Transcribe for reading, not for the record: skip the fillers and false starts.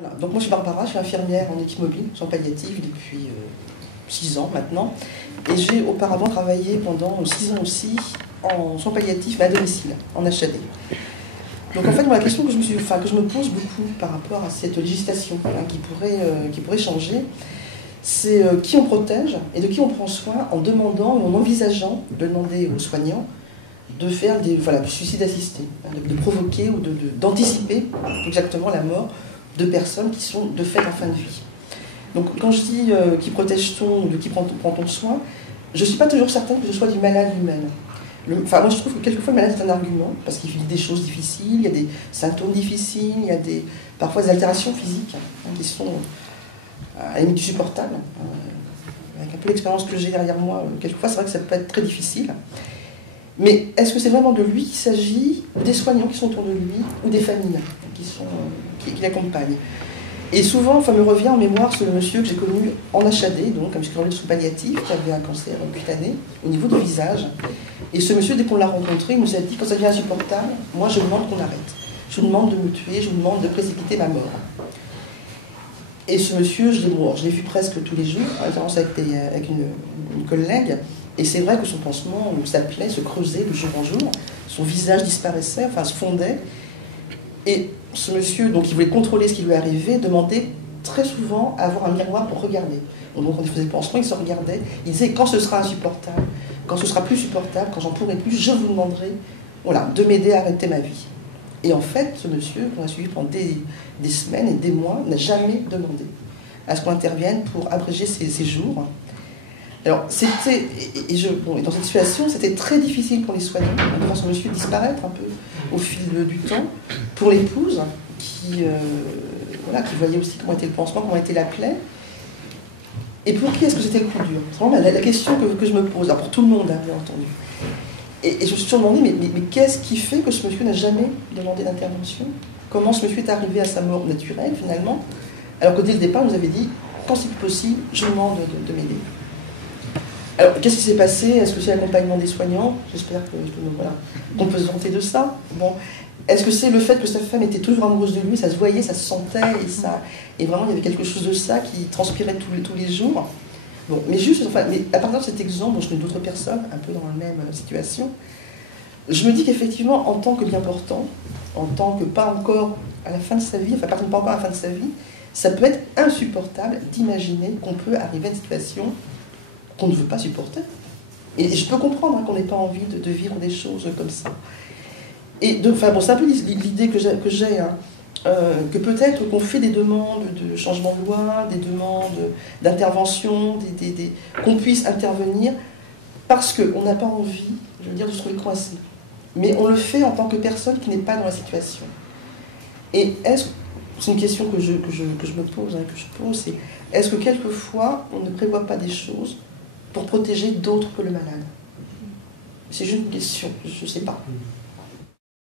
Voilà. Donc moi je suis Barbara, je suis infirmière en équipe mobile, soins palliatifs depuis 6 ans maintenant. Et j'ai auparavant travaillé pendant 6 ans aussi en soins palliatifs mais à domicile, en HAD. Donc en fait, moi, la question que je me pose beaucoup par rapport à cette législation qui pourrait changer, c'est qui on protège et de qui on prend soin en demandant ou en envisageant de demander aux soignants de faire du suicide assisté, de provoquer ou d'anticiper exactement la mort de personnes qui sont de fait en fin de vie. Donc quand je dis qui protège-t-on ou de qui prend-on soin, je ne suis pas toujours certaine que ce soit du malade lui-même. Moi je trouve que quelquefois le malade est un argument, parce qu'il vit des choses difficiles, il y a des symptômes difficiles, il y a parfois des altérations physiques qui sont à la limite supportables. Avec un peu l'expérience que j'ai derrière moi, quelquefois c'est vrai que ça peut être très difficile. Mais est-ce que c'est vraiment de lui qu'il s'agit, des soignants qui sont autour de lui, ou des familles qui l'accompagnent? Et souvent, me revient en mémoire ce monsieur que j'ai connu en HAD, donc un psychologue de soins palliatifs, qui avait un cancer cutané au niveau du visage. Et ce monsieur, dès qu'on l'a rencontré, il nous a dit, quand ça devient insupportable, moi je demande qu'on arrête. Je vous demande de me tuer, je vous demande de précipiter ma mort. Et ce monsieur, je l'ai vu presque tous les jours, en référence avec une collègue. Et c'est vrai que son pansement s'appelait, se creusait de jour en jour. Son visage disparaissait, se fondait. Et ce monsieur, donc, qui voulait contrôler ce qui lui arrivait, demandait très souvent à avoir un miroir pour regarder. Donc quand il faisait le pansement, il se regardait. Il disait, quand ce sera insupportable, quand ce sera plus supportable, quand j'en pourrai plus, je vous demanderai de m'aider à arrêter ma vie. Et en fait, ce monsieur, qu'on a suivi pendant des semaines et des mois, n'a jamais demandé à ce qu'on intervienne pour abréger ses jours. Alors, dans cette situation, c'était très difficile pour les soignants de voir ce monsieur disparaître un peu au fil du temps, pour l'épouse qui voyait aussi comment était le pansement, comment était la plaie. Et pour qui est-ce que c'était le coup dur? C'est vraiment la question que je me pose, pour tout le monde, bien entendu. Et je me suis toujours demandé, mais qu'est-ce qui fait que ce monsieur n'a jamais demandé d'intervention? Comment ce monsieur est arrivé à sa mort naturelle, finalement, alors que dès le départ, il nous avait dit, quand c'est possible, je vous demande de m'aider. Alors, qu'est-ce qui s'est passé? Est-ce que c'est l'accompagnement des soignants? J'espère qu'on peut se vanter de ça. Bon. Est-ce que c'est le fait que sa femme était toujours amoureuse de lui, ça se voyait, ça se sentait, et vraiment il y avait quelque chose de ça qui transpirait tous les jours? Bon, mais à partir de cet exemple, je connais d'autres personnes un peu dans la même situation, je me dis qu'effectivement, en tant que bien portant, en tant que pas encore à la fin de sa vie, personne pas encore à la fin de sa vie, ça peut être insupportable d'imaginer qu'on peut arriver à une situation qu'on ne veut pas supporter. Et je peux comprendre qu'on n'ait pas envie de vivre des choses comme ça. Et c'est un peu l'idée que j'ai, que peut-être qu'on fait des demandes de changement de loi, des demandes d'intervention, qu'on puisse intervenir parce qu'on n'a pas envie, de se trouver coincé. Mais on le fait en tant que personne qui n'est pas dans la situation. Et c'est une question que je me pose, c'est est-ce que quelquefois on ne prévoit pas des choses pour protéger d'autres que le malade? C'est juste une question, je ne sais pas.